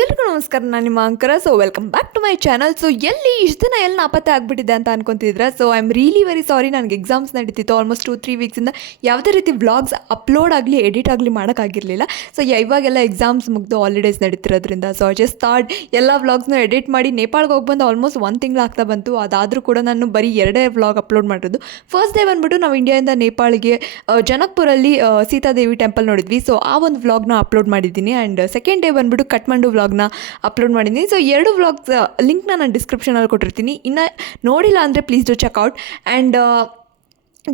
ಎಲ್ರಿಗೂ ನಮಸ್ಕಾರ, ನಾನು ನಿಮ್ಮ Ankur. Welcome back to my channel. ಎಲ್ಲಿ ಇಷ್ಟು ದಿನ ಎಲ್ಲಿ ನಾಪತ್ತೆ ಆಗಿಬಿಟ್ಟಿದೆ ಅಂತ ಅನ್ಕೊತಿದ್ರೆ. I am really very sorry. ನನಗೆ ಎಕ್ಸಾಮ್ಸ್ ನಡೀತಿತ್ತು ಆಲ್ಮೋಸ್ಟ್ 2-3 ವೀಕ್ಸಿಂದ. ಯಾವುದೇ ರೀತಿ ವ್ಲಾಗ್ಸ್ ಅಪ್ಲೋಡ್ ಆಗಲಿ ಎಡಿಟ್ ಆಗಲಿ ಮಾಡೋಕ್ಕಾಗಿರಲಿಲ್ಲ. ಇವಾಗೆಲ್ಲ ಎಕ್ಸಾಮ್ಸ್ ಮುಗಿದು ಹಾಲಿಡೇಸ್ ನಡೀತಿರೋದ್ರಿಂದ ಐ ಜಸ್ಟ್ ಥಾಟ್ ಎಲ್ಲ ವ್ಲಾಗ್ಸ್ನ ಎಡಿಟ್ ಮಾಡಿ ನೇಪಾಳ್ಗೆ ಹೋಗಿ ಬಂದು ಆಲ್ಮೋಸ್ಟ್ 1 ತಿಂಗಳು ಆಗ್ತಾ ಬಂತು. ಅದಾದರೂ ಕೂಡ ನಾನು ಬರೀ 2 ವ್ಲಾಗ್ ಅಪ್ಲೋಡ್ ಮಾಡಿರೋದು. ಫಸ್ಟ್ ಡೇ ಬಂದುಬಿಟ್ಟು ನಾವು ಇಂಡಿಯಾದಿಂದ ನೇಪಾಳಿಗೆ ಜನಕ್ಪುರಲ್ಲಿ ಸೀತಾದೇವಿ ಟೆಂಪಲ್ ನೋಡಿದ್ವಿ. ಆ ಒಂದು ವ್ಲಾಗ್ನ ಅಪ್ಲೋಡ್ ಮಾಡಿದ್ದೀನಿ. ಆ್ಯಂಡ್ ಸೆಕೆಂಡ್ ಡೇ ಬಂದುಬಿಟ್ಟು ಕಠ್ಮಂಡು ವ್ಲಾಗ್ನ ಅಪ್ಲೋಡ್ ಮಾಡಿದ್ದೀನಿ. 2 ವ್ಲಾಗ್ಸ್ ಲಿಂಕ್ನ ನಾನು ಡಿಸ್ಕ್ರಿಪ್ಷನಲ್ಲಿ ಕೊಟ್ಟಿರ್ತೀನಿ. ಇನ್ನು ನೋಡಿಲ್ಲ ಅಂದರೆ please do check out. And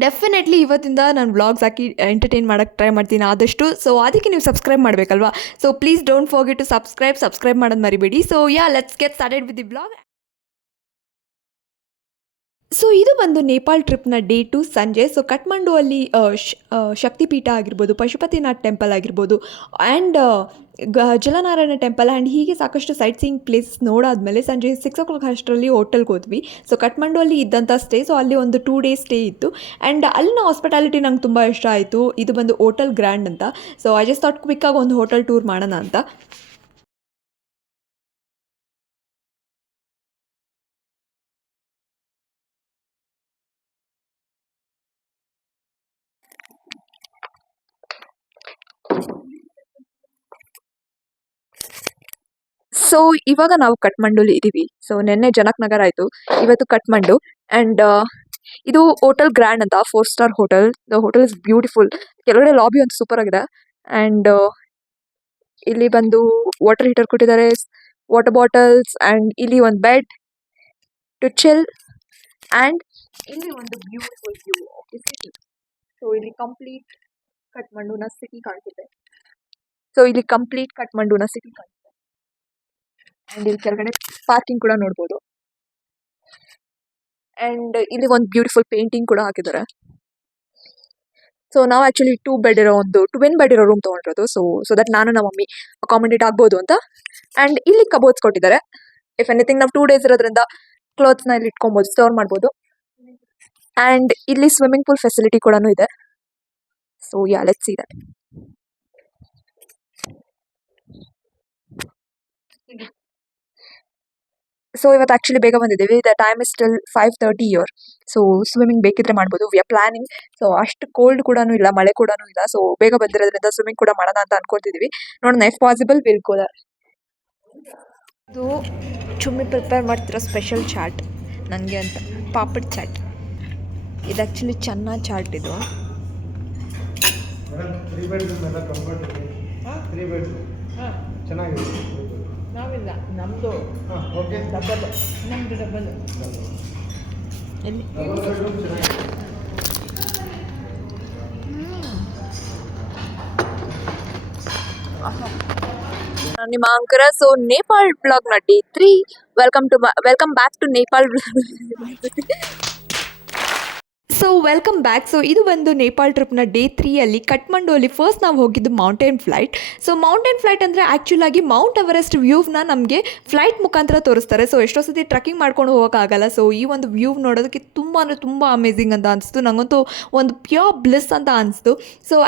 definitely ಇವತ್ತಿಂದ ನಾನು ವ್ಲಾಗ್ಸ್ ಹಾಕಿ ಎಂಟರ್ಟೈನ್ ಮಾಡೋಕ್ಕೆ ಟ್ರೈ ಮಾಡ್ತೀನಿ ಆದಷ್ಟು. ಅದಕ್ಕೆ ನೀವು ಸಬ್ಸ್ಕ್ರೈಬ್ ಮಾಡಬೇಕಲ್ವಾ. Please don't forget to subscribe ಮಾಡೋದು ಮರಿಬೇಡಿ. Let's get started with the vlog. ಇದು ಬಂದು ನೇಪಾಳ್ ಟ್ರಿಪ್ನ ಡೇ 2 ಸಂಜೆ. ಕಠ್ಮಂಡುವಲ್ಲಿ ಶಕ್ತಿಪೀಠ ಆಗಿರ್ಬೋದು, ಪಶುಪತಿನಾಥ್ ಟೆಂಪಲ್ ಆಗಿರ್ಬೋದು, ಆ್ಯಂಡ್ ಜಲನಾರಾಯಣ ಟೆಂಪಲ್ ಆ್ಯಂಡ್ ಹೀಗೆ ಸಾಕಷ್ಟು ಸೈಟ್ ಸೀಯಿಂಗ್ ಪ್ಲೇಸ್ ನೋಡಾದಮೇಲೆ ಸಂಜೆ 6 o'clock ಅಷ್ಟರಲ್ಲಿ ಹೋಟೆಲ್ಗೆ ಹೋದ್ವಿ. ಕಠ್ಮಂಡುವಲ್ಲಿ ಇದ್ದಂಥ ಸ್ಟೇ. ಅಲ್ಲಿ ಒಂದು 2 days ಸ್ಟೇ ಇತ್ತು. ಆ್ಯಂಡ್ ಅಲ್ಲಿನ ಹಾಸ್ಪಿಟಾಲಿಟಿ ನಂಗೆ ತುಂಬ ಇಷ್ಟ ಆಯಿತು. ಇದು ಬಂದು ಹೋಟೆಲ್ ಗ್ರ್ಯಾಂಡ್ ಅಂತ. ಐ ಜಸ್ಟ್ ಥಾಟ್ ಕ್ವಿಕ್ಕಾಗಿ ಒಂದು ಹೋಟೆಲ್ ಟೂರ್ ಮಾಡೋಣ ಅಂತ. ಇವಾಗ ನಾವು ಕಠ್ಮಂಡುಲಿ ಇದ್ದೀವಿ. ನಿನ್ನೆ ಜನಕ್ ನಗರ್ ಆಯಿತು, ಇವತ್ತು ಕಠ್ಮಂಡು. ಆ್ಯಂಡ್ ಇದು ಹೋಟೆಲ್ ಗ್ರ್ಯಾಂಡ್ ಅಂತ, 4-star hotel. The hotel is beautiful. ಕೆಳಗಡೆ ಲಾಬಿ ಅಂತೂ ಸೂಪರ್ ಆಗಿದೆ. ಆ್ಯಂಡ್ ಇಲ್ಲಿ ಬಂದು ವಾಟರ್ ಹೀಟರ್ ಕೊಟ್ಟಿದ್ದಾರೆ, ವಾಟರ್ ಬಾಟಲ್ಸ್, ಆ್ಯಂಡ್ ಇಲ್ಲಿ ಒಂದು ಬೆಡ್ ಟು ಚಿಲ್. ಆ್ಯಂಡ್ ಇಲ್ಲಿ ಒಂದು beautiful view of the city. ಇಲ್ಲಿ ಕಂಪ್ಲೀಟ್ ಕಠ್ಮಂಡುನ ಸಿಟಿ ಕಾಣ್ತಿದೆ. ಆ್ಯಂಡ್ ಇಲ್ಲಿ ಕೆಳಗಡೆ ಪಾರ್ಕಿಂಗ್ ಕೂಡ ನೋಡ್ಬೋದು. ಆ್ಯಂಡ್ ಇಲ್ಲಿ ಒಂದು ಬ್ಯೂಟಿಫುಲ್ ಪೇಂಟಿಂಗ್ ಕೂಡ ಹಾಕಿದ್ದಾರೆ. ನಾವು ಆ್ಯಕ್ಚುಲಿ 2 bed ಇರೋ ಒಂದು ಟ್ವಿನ್ ಬೆಡ್ ಇರೋ ರೂಮ್ ತೊಗೊಂಡಿರೋದು. ಸೊ ದಟ್ ನಾನು ನಮ್ಮ ಮಮ್ಮಿ ಅಕಾಮಿಡೇಟ್ ಆಗ್ಬೋದು ಅಂತ. ಆ್ಯಂಡ್ ಇಲ್ಲಿ ಕಬೋರ್ಡ್ಸ್ ಕೊಟ್ಟಿದ್ದಾರೆ. ಇಫ್ ಎನಿಥಿಂಗ್ ನಾವು 2 days ಇರೋದ್ರಿಂದ ಕ್ಲೋತ್ಸ್ನ ಇಲ್ಲಿ ಇಟ್ಕೊಬೋದು, ಸ್ಟೋರ್ ಮಾಡ್ಬೋದು. ಆ್ಯಂಡ್ ಇಲ್ಲಿ ಸ್ವಿಮ್ಮಿಂಗ್ ಪೂಲ್ ಫೆಸಿಲಿಟಿ ಕೂಡ ಇದೆ. Let's see that. ಇವತ್ತು ಆ್ಯಕ್ಚುಲಿ ಬೇಗ ಬಂದಿದ್ದೀವಿ. The time is still 5:30 year. Swimming ಬೇಕಿದ್ರೆ ಮಾಡ್ಬೋದು. We are planning. ಅಷ್ಟು ಕೋಲ್ಡ್ ಕೂಡ ಇಲ್ಲ, ಮಳೆ ಕೂಡ ಇಲ್ಲ. ಬೇಗ ಬಂದಿರೋದ್ರಿಂದ ಸ್ವಿಮ್ಮಿಂಗ್ ಕೂಡ ಮಾಡೋಣ ಅಂತ ಅನ್ಕೊಳ್ತಿದ್ದೀವಿ. ನೋಡೋಣ, if possible will go there. ಇದು ಚುಮ್ಮಿ ಪ್ರಿಪೇರ್ ಮಾಡ್ತಿರೋ ಸ್ಪೆಷಲ್ ಚಾಟ್ ನನಗೆ ಅಂತ, ಪಾಪಡ್ ಚಾಟ್. ಇದು ಆ್ಯಕ್ಚುಲಿ ಚೆನ್ನಾಗಿ ಚಾಟ್ ಇದು. ನಾವಿಲ್ಲ, ನಮ್ಮದು ಡಬಲ್, ನಮ್ಮದು ಡಬಲ್. ಎಲ್ಲಿ ನಿಮ್ಮ ಅಂಕರ. ನೇಪಾಳ್ ಬ್ಲಾಗ್ನ day 3. Welcome back to Nepal. Welcome back. ಇದು ಬಂದು ನೇಪಾಳ್ ಟ್ರಿಪ್ನ ಡೇ 3ಅಲ್ಲಿ ಕಠ್ಮಂಡುವಲ್ಲಿ ಫಸ್ಟ್ ನಾವು ಹೋಗಿದ್ದು ಮೌಂಟೇನ್ ಫ್ಲೈಟ್. ಮೌಂಟೇನ್ ಫ್ಲೈಟ್ ಅಂದರೆ ಆ್ಯಕ್ಚುಲಾಗಿ ಮೌಂಟ್ ಎವರೆಸ್ಟ್ ವ್ಯೂವ್ನ ನಮಗೆ ಫ್ಲೈಟ್ ಮುಖಾಂತರ ತೋರಿಸ್ತಾರೆ. ಎಷ್ಟೋ ಸತಿ ಟ್ರೆಕ್ಕಿಂಗ್ ಮಾಡ್ಕೊಂಡು ಹೋಗೋಕ್ಕಾಗಲ್ಲ. ಈ ಒಂದು ವ್ಯೂ ನೋಡೋದಕ್ಕೆ ತುಂಬ ಅಂದರೆ ತುಂಬ ಅಮೇಝಿಂಗ್ ಅಂತ ಅನಿಸ್ತು. ನನಗಂತೂ ಒಂದು ಪ್ಯೂರ್ ಬ್ಲಿಸ್ ಅಂತ ಅನಿಸ್ತು.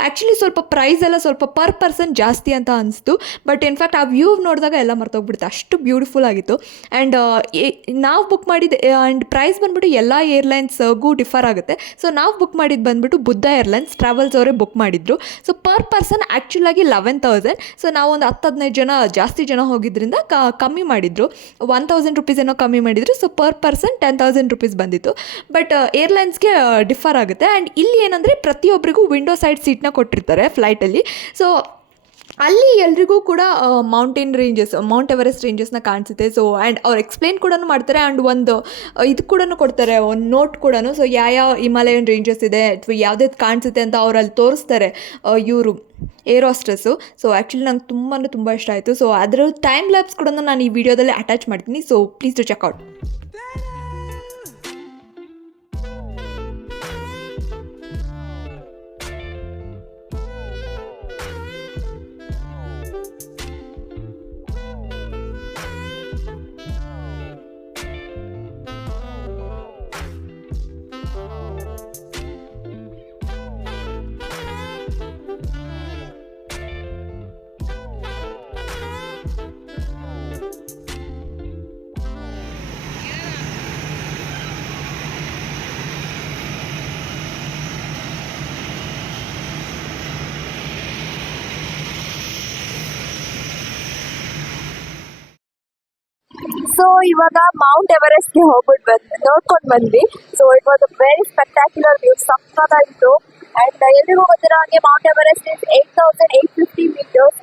ಆ್ಯಕ್ಚುಲಿ ಸ್ವಲ್ಪ ಪ್ರೈಸ್ ಎಲ್ಲ ಸ್ವಲ್ಪ ಪರ್ ಪರ್ಸನ್ ಜಾಸ್ತಿ ಅಂತ ಅನಿಸ್ತು. ಬಟ್ ಇನ್ಫ್ಯಾಕ್ಟ್ ಆ ವ್ಯೂ ನೋಡಿದಾಗ ಎಲ್ಲ ಮರ್ತೋಗ್ಬಿಡುತ್ತೆ, ಅಷ್ಟು ಬ್ಯೂಟಿಫುಲ್ ಆಗಿತ್ತು. ಆ್ಯಂಡ್ ನಾವು ಬುಕ್ ಮಾಡಿದ್ದು ಆ್ಯಂಡ್ ಪ್ರೈಸ್ ಬಂದುಬಿಟ್ಟು ಎಲ್ಲ ಏರ್ಲೈನ್ಸ್ಗೂ ಡಿಫರ್ ಆಗುತ್ತೆ. ನಾವು ಬುಕ್ ಮಾಡಿದ್ದು ಬಂದುಬಿಟ್ಟು ಬುದ್ಧ ಏರ್ಲೈನ್ಸ್ ಟ್ರಾವೆಲ್ಸ್ ಅವರೇ ಬುಕ್ ಮಾಡಿದ್ರು. ಪರ್ ಪರ್ಸನ್ ಆ್ಯಕ್ಚುಲಾಗಿ 11,000. ನಾವು ಒಂದು 10-15 ಜನ ಜಾಸ್ತಿ ಜನ ಹೋಗಿದ್ದರಿಂದ ಕಮ್ಮಿ ಮಾಡಿದರು. 1,000 ರೂಪೀಸ್ ಏನೋ ಕಮ್ಮಿ ಮಾಡಿದರು. ಪರ್ ಪರ್ಸನ್ 10,000 ರೂಪೀಸ್ ಬಂದಿತ್ತು. ಬಟ್ ಏರ್ಲೈನ್ಸ್ಗೆ ಡಿಫರ್ ಆಗುತ್ತೆ. ಆ್ಯಂಡ್ ಇಲ್ಲಿ ಏನಂದರೆ ಪ್ರತಿಯೊಬ್ಬರಿಗೂ ವಿಂಡೋ ಸೈಡ್ ಸೀಟ್ನ ಕೊಟ್ಟಿರ್ತಾರೆ ಫ್ಲೈಟಲ್ಲಿ. ಅಲ್ಲಿ ಎಲ್ರಿಗೂ ಕೂಡ ಮೌಂಟ್ ಎವರೆಸ್ಟ್ ರೇಂಜಸ್ನ ಕಾಣಿಸುತ್ತೆ. ಆ್ಯಂಡ್ ಅವ್ರು ಎಕ್ಸ್ಪ್ಲೇನ್ ಕೂಡ ಮಾಡ್ತಾರೆ. ಆ್ಯಂಡ್ ಒಂದು ಇದು ಕೂಡ ಕೊಡ್ತಾರೆ, ಒಂದು ನೋಟ್ ಕೂಡ. ಯಾವ ಹಿಮಾಲಯನ್ ರೇಂಜಸ್ ಇದೆ ಅಥವಾ ಯಾವುದ್ಯಾವ್ದು ಕಾಣಿಸುತ್ತೆ ಅಂತ ಅವರಲ್ಲಿ ತೋರಿಸ್ತಾರೆ ಇವರು ಏರ್ ಹೋಸ್ಟೆಸ್ಸು. ಆ್ಯಕ್ಚುಲಿ ನಂಗೆ ತುಂಬ ಅಂದರೆ ತುಂಬ ಇಷ್ಟ ಆಯಿತು. ಅದರ ಟೈಮ್ ಲ್ಯಾಬ್ಸ್ ಕೂಡ ನಾನು ಈ ವಿಡಿಯೋದಲ್ಲಿ ಅಟ್ಯಾಚ್ ಮಾಡ್ತೀನಿ. Please to check out. ಸೊ ಇವಾಗ ಮೌಂಟ್ ಎವರೆಸ್ಟ್ಗೆ ನೋಡ್ಕೊಂಡು ಬಂದ್ವಿ. So it was a very spectacular view, ಸಕ್ಕತ್ತಾಗಿತ್ತು. ಅಂಡ್ ಎಲ್ರಿಗೂ ಗೊತ್ತಿರೋ ಹಾಗೆ mount Everest is 8,850 meters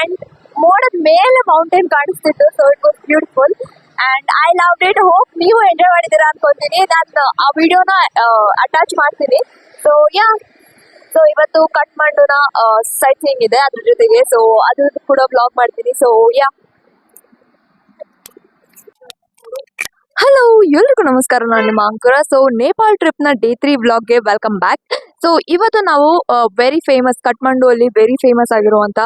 and ಮೋಡದ ಮೇಲೆ ಮೌಂಟೇನ್ ಕಾಣಿಸ್ತಿತ್ತು. So it was beautiful and I love it. Hope ನೀವು ಎಂಜಾಯ್ ಮಾಡಿದ್ದೀರಾ ಅನ್ಕೊಂತೀನಿ. ನಾನು ಆ ವಿಡಿಯೋನ ಅಟ್ಯಾಚ್ ಮಾಡ್ತೀನಿ. ಸೊ ಯಾ, ಸೊ ಇವತ್ತು ಕಠ್ಮಂಡುನ ಸೈಟ್ ಸೀಯಿಂಗ್ ಇದೆ ಅದ್ರ ಜೊತೆಗೆ. ಸೊ ಅದು ಕೂಡ ಬ್ಲಾಗ್ ಮಾಡ್ತೀನಿ. ಸೊ ಯಾ, ಹಲೋ ಎಲ್ರಿಗೂ ನಮಸ್ಕಾರ, ನಾನು ನಿಮ್ಮ ಅಂಕುರ. ಸೊ ನೇಪಾಳ್ ಟ್ರಿಪ್ನ ಡೇ 3 ವ್ಲಾಗ್ಗೆ ವೆಲ್ಕಮ್ ಬ್ಯಾಕ್. ಸೊ ಇವತ್ತು ನಾವು ವೆರಿ ಫೇಮಸ್, ಕಠ್ಮಂಡು ಅಲ್ಲಿ ವೆರಿ ಫೇಮಸ್ ಆಗಿರುವಂತ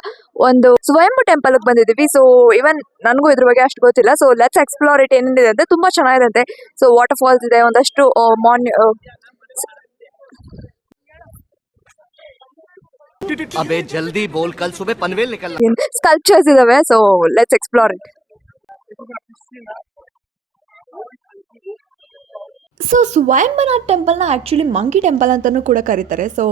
ಒಂದು ಸ್ವಯಂಭು ಟೆಂಪಲ್ಗೆ ಬಂದಿದ್ದೀವಿ. ಸೊ ಇವನ್ ನನಗೂ ಇದ್ರ ಬಗ್ಗೆ ಅಷ್ಟು ಗೊತ್ತಿಲ್ಲ. So let's explore it. ಏನಿದೆ ಅಂತೆ ತುಂಬಾ ಚೆನ್ನಾಗಿದೆ ಅಂತೆ. ಸೊ ವಾಟರ್ ಫಾಲ್ಸ್ ಇದೆ, ಒಂದಷ್ಟು अबे जल्दी बोल, कल सुबह पनवेल निकलना। ಸ್ಕಲ್ಪ್ಚರ್ಸ್ ಇದಾವೆ. So let's explore it. So Swayambhunath ಟೆಂಪಲ್ನ ಆ್ಯಕ್ಚುಲಿ ಮಂಕಿ ಟೆಂಪಲ್ ಅಂತಲೂ ಕೂಡ ಕರೀತಾರೆ. ಸೊ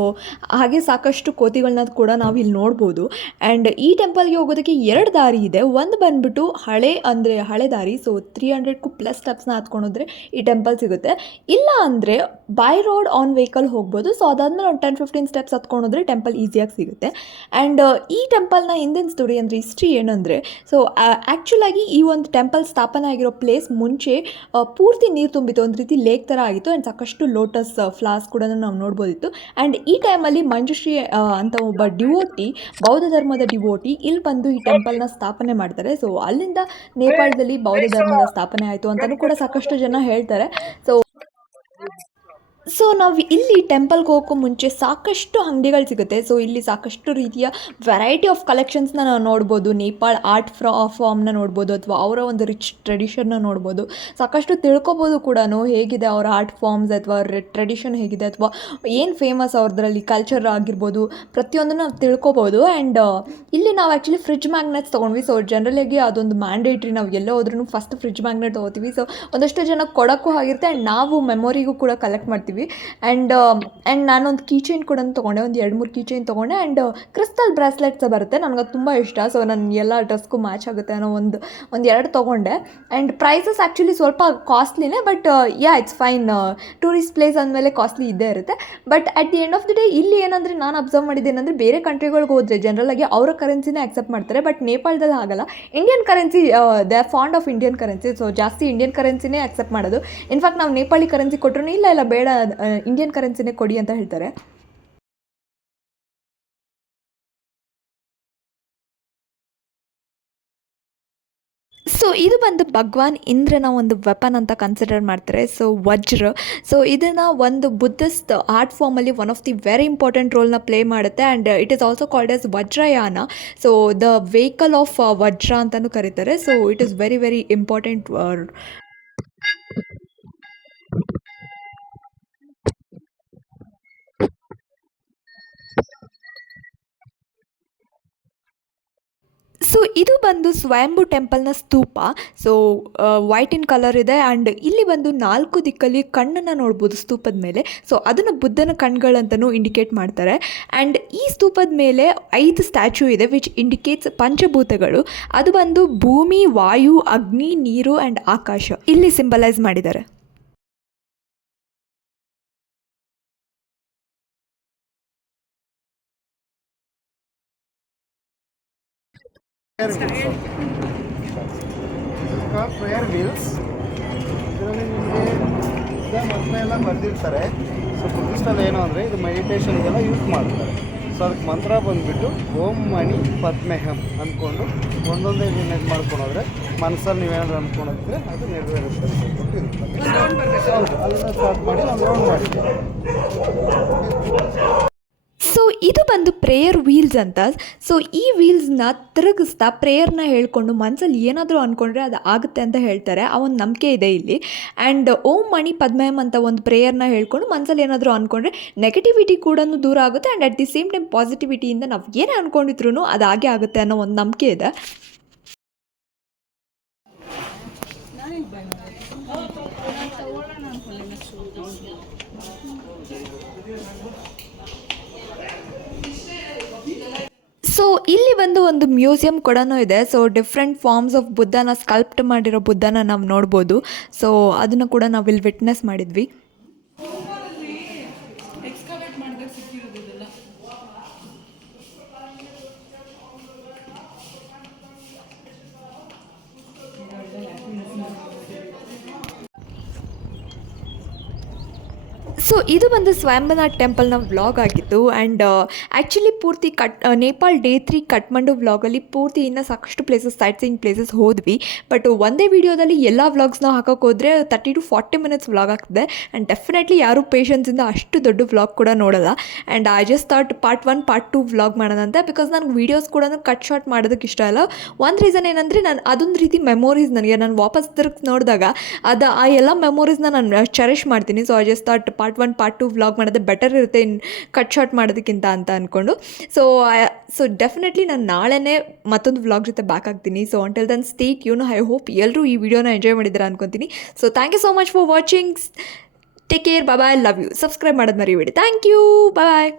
ಹಾಗೆ ಸಾಕಷ್ಟು ಕೋತಿಗಳನ್ನ ಕೂಡ ನಾವು ಇಲ್ಲಿ ನೋಡ್ಬೋದು. ಆ್ಯಂಡ್ ಈ ಟೆಂಪಲ್ಗೆ ಹೋಗೋದಕ್ಕೆ 2 ದಾರಿ ಇದೆ. ಒಂದು ಬಂದುಬಿಟ್ಟು ಹಳೆ ದಾರಿ. ಸೊ 300ಕ್ಕೂ ಪ್ಲಸ್ ಸ್ಟೆಪ್ಸ್ನ ಹತ್ಕೊಂಡೋದ್ರೆ ಈ ಟೆಂಪಲ್ ಸಿಗುತ್ತೆ. ಇಲ್ಲ ಅಂದರೆ ಬೈ ರೋಡ್ ಆನ್ ವೆಹಿಕಲ್ ಹೋಗ್ಬೋದು. ಸೊ ಅದಾದಮೇಲೆ ಒಂದು 10-15 ಸ್ಟೆಪ್ಸ್ ಹತ್ಕೊಂಡೋದ್ರೆ ಟೆಂಪಲ್ ಈಸಿಯಾಗಿ ಸಿಗುತ್ತೆ. ಆ್ಯಂಡ್ ಈ ಟೆಂಪಲ್ನ ಹಿಂದಿನ ಸ್ಟೋರಿ ಅಂದರೆ ಹಿಸ್ಟ್ರಿ ಏನಂದರೆ, ಸೊ ಆ್ಯಕ್ಚುಲಾಗಿ ಈ ಒಂದು ಟೆಂಪಲ್ ಸ್ಥಾಪನೆ ಆಗಿರೋ ಪ್ಲೇಸ್ ಮುಂಚೆ ಪೂರ್ತಿ ನೀರು ತುಂಬಿತ್ತು, ಒಂದು ರೀತಿ ಲೇಕ್ ಥರ ಆಗಿತ್ತು. ಆ್ಯಂಡ್ ಸಾಕಷ್ಟು ಲೋಟಸ್ ಫ್ಲಾಸ್ ಕೂಡ ನಾವು ನೋಡ್ಬೋದಿತ್ತು. ಆ್ಯಂಡ್ ಈ ಟೈಮಲ್ಲಿ ಮಂಜುಶ್ರೀ ಅಂತ ಒಬ್ಬ ಡಿವೋಟಿ, ಬೌದ್ಧ ಧರ್ಮದ ಡಿವೋಟಿ ಇಲ್ಲಿ ಬಂದು ಈ ಟೆಂಪಲ್ನ ಸ್ಥಾಪನೆ ಮಾಡ್ತಾರೆ. ಸೊ ಅಲ್ಲಿಂದ ನೇಪಾಳದಲ್ಲಿ ಬೌದ್ಧ ಧರ್ಮದ ಸ್ಥಾಪನೆ ಆಯಿತು ಅಂತಲೂ ಕೂಡ ಸಾಕಷ್ಟು ಜನ ಹೇಳ್ತಾರೆ. ಸೊ ನಾವು ಇಲ್ಲಿ ಟೆಂಪಲ್ಗೆ ಹೋಗೋಕ್ಕೂ ಮುಂಚೆ ಸಾಕಷ್ಟು ಅಂಗಡಿಗಳು ಸಿಗುತ್ತೆ. ಸೊ ಇಲ್ಲಿ ಸಾಕಷ್ಟು ರೀತಿಯ ವೆರೈಟಿ ಆಫ್ ಕಲೆಕ್ಷನ್ಸ್ನ ನಾವು ನೋಡ್ಬೋದು. ನೇಪಾಳ್ ಆರ್ಟ್ ಫಾರ್ಮ್ನ ನೋಡ್ಬೋದು, ಅಥವಾ ಅವರ ಒಂದು ರಿಚ್ ಟ್ರೆಡಿಷನ್ನ ನೋಡ್ಬೋದು. ಸಾಕಷ್ಟು ತಿಳ್ಕೊಬೋದು ಕೂಡ ಹೇಗಿದೆ ಅವರ ಆರ್ಟ್ ಫಾರ್ಮ್ಸ್, ಅಥವಾ ಟ್ರೆಡಿಷನ್ ಹೇಗಿದೆ, ಅಥವಾ ಏನು ಫೇಮಸ್ ಅವ್ರದ್ರಲ್ಲಿ ಕಲ್ಚರ್ ಆಗಿರ್ಬೋದು, ಪ್ರತಿಯೊಂದನ್ನು ನಾವು ತಿಳ್ಕೊಬೋದು. ಆ್ಯಂಡ್ ಇಲ್ಲಿ ನಾವು ಆ್ಯಕ್ಚುಲಿ ಫ್ರಿಡ್ಜ್ ಮ್ಯಾಗ್ನೆಟ್ಸ್ ತೊಗೊಂಡ್ವಿ. ಸೊ ಜನರಲಾಗಿ ಅದೊಂದು ಮ್ಯಾಂಡೇಟ್ರಿ, ನಾವು ಎಲ್ಲೋ ಹೋದ್ರೂ ಫಸ್ಟ್ ಫ್ರಿಡ್ಜ್ ಮ್ಯಾಗ್ನೆಟ್ ತೊಗೋತೀವಿ. ಸೊ ಒಂದಷ್ಟು ಜನ ಕೊಡೋಕ್ಕೂ ಆಗಿರುತ್ತೆ, ಆ್ಯಂಡ್ ನಾವು ಮೆಮೊರಿಗೂ ಕೂಡ ಕಲೆಕ್ಟ್ ಮಾಡ್ತೀವಿ. ಆ್ಯಂಡ್ ನಾನೊಂದು ಕೀಚೈನ್ ಕೂಡ ತೊಗೊಂಡೆ, ಒಂದು 2-3 ಕೀಚೈನ್ ತೊಗೊಂಡೆ. ಆ್ಯಂಡ್ ಕ್ರಿಸ್ಟಲ್ ಬ್ರಾಸ್ಲೆಟ್ಸ್ ಬರುತ್ತೆ, ನನಗದು ತುಂಬ ಇಷ್ಟ. ಸೊ ನನ್ನ ಎಲ್ಲ ಡ್ರೆಸ್ಗೂ ಮ್ಯಾಚ್ ಆಗುತ್ತೆ ಅನ್ನೋ ಒಂದು 2 ತೊಗೊಂಡೆ. ಆ್ಯಂಡ್ ಪ್ರೈಸಸ್ ಆ್ಯಕ್ಚುಲಿ ಸ್ವಲ್ಪ ಕಾಸ್ಟ್ಲಿನೇ, but yeah it's fine. Tourist place ಅಂದಮೇಲೆ ಕಾಸ್ಟ್ಲಿ ಇದ್ದೇ ಇರುತ್ತೆ. But at the end of the day ಇಲ್ಲಿ ಏನಂದರೆ ನಾನು ಅಬ್ಸರ್ವ್ ಮಾಡಿದ್ದೇನೆಂದರೆ, ಬೇರೆ ಕಂಟ್ರಿಗಳಿಗೆ ಹೋದರೆ ಜನರಲಾಗಿ ಅವರ ಕರೆನ್ಸಿನೇ ಆಕ್ಸೆಪ್ಟ್ ಮಾಡ್ತಾರೆ. ಬಟ್ ನೇಪಾಳದಲ್ಲಿ ಆಗಲ್ಲ. Indian currency, they are fond of Indian currency. So ಜಾಸ್ತಿ ಇಂಡಿಯನ್ ಕರೆನ್ಸಿನೇ ಆಕ್ಸೆಪ್ಟ್ ಮಾಡೋದು. ಇನ್ಫ್ಯಾಕ್ಟ್ ನಾವು ನೇಪಾಳಿ ಕರೆನ್ಸಿ ಕೊಟ್ಟರು ಇಲ್ಲ ಬೇಡ, ಇಂಡಿಯನ್ ಕರೆನ್ಸಿನೇ ಕೊಡಿ ಅಂತ ಹೇಳ್ತಾರೆ. ಸೊ ಇದು ಬಂದು ಭಗವಾನ್ ಇಂದ್ರನ ಒಂದು ವೆಪನ್ ಅಂತ ಕನ್ಸಿಡರ್ ಮಾಡ್ತಾರೆ. ಸೊ ವಜ್ರ. ಸೊ ಇದನ್ನು ಒಂದು ಬುದ್ಧಿಸ್ಟ್ ಆರ್ಟ್ ಫಾರ್ಮಲ್ಲಿ one of the very important ರೋಲ್ನ ಪ್ಲೇ ಮಾಡುತ್ತೆ. And it is also called as Vajrayana. So the vehicle of vajra ಅಂತಲೂ ಕರೀತಾರೆ. So it is very very important. So ಇದು ಬಂದು ಸ್ವಯಂಭು ಟೆಂಪಲ್ನ stupa. So white in colour ಇದೆ. ಆ್ಯಂಡ್ ಇಲ್ಲಿ ಬಂದು 4 ದಿಕ್ಕಲ್ಲಿ ಕಣ್ಣನ್ನು ನೋಡ್ಬೋದು ಸ್ತೂಪದ ಮೇಲೆ. ಸೊ ಅದನ್ನು ಬುದ್ಧನ ಕಣ್ಗಳಂತಲೂ ಇಂಡಿಕೇಟ್ ಮಾಡ್ತಾರೆ. ಆ್ಯಂಡ್ ಈ ಸ್ತೂಪದ ಮೇಲೆ 5 ಸ್ಟ್ಯಾಚ್ಯೂ ಇದೆ, ವಿಚ್ ಇಂಡಿಕೇಟ್ಸ್ ಪಂಚಭೂತಗಳು. ಅದು ಬಂದು ಭೂಮಿ, ವಾಯು, ಅಗ್ನಿ, ನೀರು ಆ್ಯಂಡ್ ಆಕಾಶ ಇಲ್ಲಿ ಸಿಂಬಲೈಸ್ ಮಾಡಿದ್ದಾರೆ. ಪ್ರೇಯರ್ ವೀಲ್ಸ್, ಇದರಲ್ಲಿ ನಿಮಗೆ ಬುದ್ಧ ಮಂತ್ರ ಎಲ್ಲ ಬರೆದಿರ್ತಾರೆ. ಸೊ ಬುದ್ಧಿಸ್ಟಲ್ಲಿ ಏನು ಅಂದರೆ ಇದು ಮೆಡಿಟೇಷನ್ಗೆಲ್ಲ ಯೂಸ್ ಮಾಡ್ತಾರೆ. ಸೊ ಅದಕ್ಕೆ ಮಂತ್ರ ಬಂದುಬಿಟ್ಟು ಓಂ ಮಣಿ ಪದ್ಮೆಹಂ ಅಂದ್ಕೊಂಡು ಒಂದೊಂದೇ ಇದು ಮಾಡ್ಕೊಂಡೋದ್ರೆ ಮನಸ್ಸಲ್ಲಿ ನೀವೇನಾದ್ರು ಅಂದ್ಕೊಂಡಿದ್ರೆ ಅದು ನೆರವೇರುತ್ತೆ ಅಂತ ಇರುತ್ತೆ. ಹೌದು, ಅದನ್ನು ಸ್ಟಾರ್ಟ್ ಮಾಡಿ ನಾವು ರೌಂಡ್ ಮಾಡ್ತೀವಿ. ಸೊ ಇದು ಬಂದು ಪ್ರೇಯರ್ ವೀಲ್ಸ್ ಅಂತ. ಸೊ ಈ ವೀಲ್ಸ್ನ ತಿರುಗಿಸ್ತಾ ಪ್ರೇಯರ್ನ ಹೇಳ್ಕೊಂಡು ಮನಸ್ಸಲ್ಲಿ ಏನಾದರೂ ಅಂದ್ಕೊಂಡ್ರೆ ಅದು ಆಗುತ್ತೆ ಅಂತ ಹೇಳ್ತಾರೆ. ಆ ಒಂದು ನಂಬಿಕೆ ಇದೆ ಇಲ್ಲಿ. ಆ್ಯಂಡ್ ಓಂ ಮಣಿ ಪದ್ಮಯಂ ಅಂತ ಒಂದು ಪ್ರೇಯರ್ನ ಹೇಳ್ಕೊಂಡು ಮನಸ್ಸಲ್ಲಿ ಏನಾದರೂ ಅಂದ್ಕೊಂಡ್ರೆ ನೆಗೆಟಿವಿಟಿ ಕೂಡ ದೂರ ಆಗುತ್ತೆ. And at the same time ಪಾಸಿಟಿವಿಟಿಯಿಂದ ನಾವು ಏನೇ ಅಂದ್ಕೊಂಡಿದ್ರು ಅದು ಹಾಗೆ ಆಗುತ್ತೆ ಅನ್ನೋ ಒಂದು ನಂಬಿಕೆ ಇದೆ. ಸೊ ಇಲ್ಲಿ ಬಂದು ಒಂದು ಮ್ಯೂಸಿಯಂ ಕೂಡ ಇದೆ. ಸೊ ಡಿಫ್ರೆಂಟ್ ಫಾರ್ಮ್ಸ್ ಆಫ್ ಬುದ್ಧನ ಸ್ಕಲ್ಪ್ಟ್ ಮಾಡಿರೋ ಬುದ್ಧನ ನಾವು ನೋಡ್ಬೋದು. ಸೊ ಅದನ್ನು ಕೂಡ ನಾವು ಇಲ್ಲಿ ವಿಟ್ನೆಸ್ ಮಾಡಿದ್ವಿ. ಸೊ ಇದು ಬಂದು ಸ್ವಯಂಭನಾಥ್ ಟೆಂಪಲ್ನ ವ್ಲಾಗ್ ಆಗಿತ್ತು. ಆ್ಯಂಡ್ ಆ್ಯಕ್ಚುಲಿ ಪೂರ್ತಿ ನೇಪಾಳ್ ಡೇ 3 ಕಠ್ಮಂಡು ವ್ಲಾಗಲ್ಲಿ ಪೂರ್ತಿ ಇನ್ನೂ ಸಾಕಷ್ಟು ಪ್ಲೇಸಸ್ ಸೈಟ್ ಸೀಯಿಂಗ್ ಪ್ಲೇಸಸ್ ಹೋದ್ವಿ. ಬಟ್ ಒಂದೇ ವೀಡಿಯೋದಲ್ಲಿ ಎಲ್ಲ ವ್ಲಾಗ್ಸ್ನ ಹಾಕೋಕೆ ಹೋದರೆ 30 to 40 minutes ವ್ಲಾಗ್ ಆಗ್ತದೆ. ಆ್ಯಂಡ್ ಡೆಫಿನೆಟ್ಲಿ ಯಾರೂ ಪೇಷನ್ಸಿಂದ ಅಷ್ಟು ದೊಡ್ಡ ವ್ಲಾಗ್ ಕೂಡ ನೋಡೋಲ್ಲ. And I just thought part 1 part 2 vlog ಮಾಡೋಣಂತೆ. ಬಿಕಾಸ್ ನನಗೆ ವೀಡಿಯೋಸ್ ಕೂಡ ಕಟ್ ಶಾರ್ಟ್ ಮಾಡೋದಕ್ಕೆ ಇಷ್ಟ ಇಲ್ಲ. ಒಂದು ರೀಸನ್ ಏನಂದರೆ ನಾನು ಅದೊಂದು ರೀತಿ ಮೆಮೊರೀಸ್ ನನಗೆ ನಾನು ವಾಪಸ್ ತಿರುಗಿ ನೋಡಿದಾಗ ಆ ಎಲ್ಲ ಮೆಮೊರೀಸ್ನ ನಾನು ಚೆರಿಷ್ ಮಾಡ್ತೀನಿ. So I just thought part 1 part 2 vlog ಮಾಡೋದೇ ಬೆಟರ್ ಇರುತ್ತೆ ಕಟ್ ಶಾರ್ಟ್ ಮಾಡೋದಕ್ಕಿಂತ ಅಂತ ಅಂದ್ಕೊಂಡು. ಸೊ ಡೆಫಿನೆಟ್ಲಿ ನಾನು ನಾಳೆನೇ ಮತ್ತೊಂದು ವ್ಲಾಗ್ ಜೊತೆ ಬ್ಯಾಕ್ ಆಗ್ತೀನಿ. So until then stay tune. I hope ಎಲ್ಲರೂ ಈ ವಿಡಿಯೋನ ಎಂಜಾಯ್ ಮಾಡಿದ್ದೀರಾ ಅನ್ಕೊತೀನಿ. So thank you so much for watching. Take care. Bye. Love you. Subscribe ಮಾಡೋದು ಮರಿಬೇಡಿ. Thank you. ಬಾಯ್.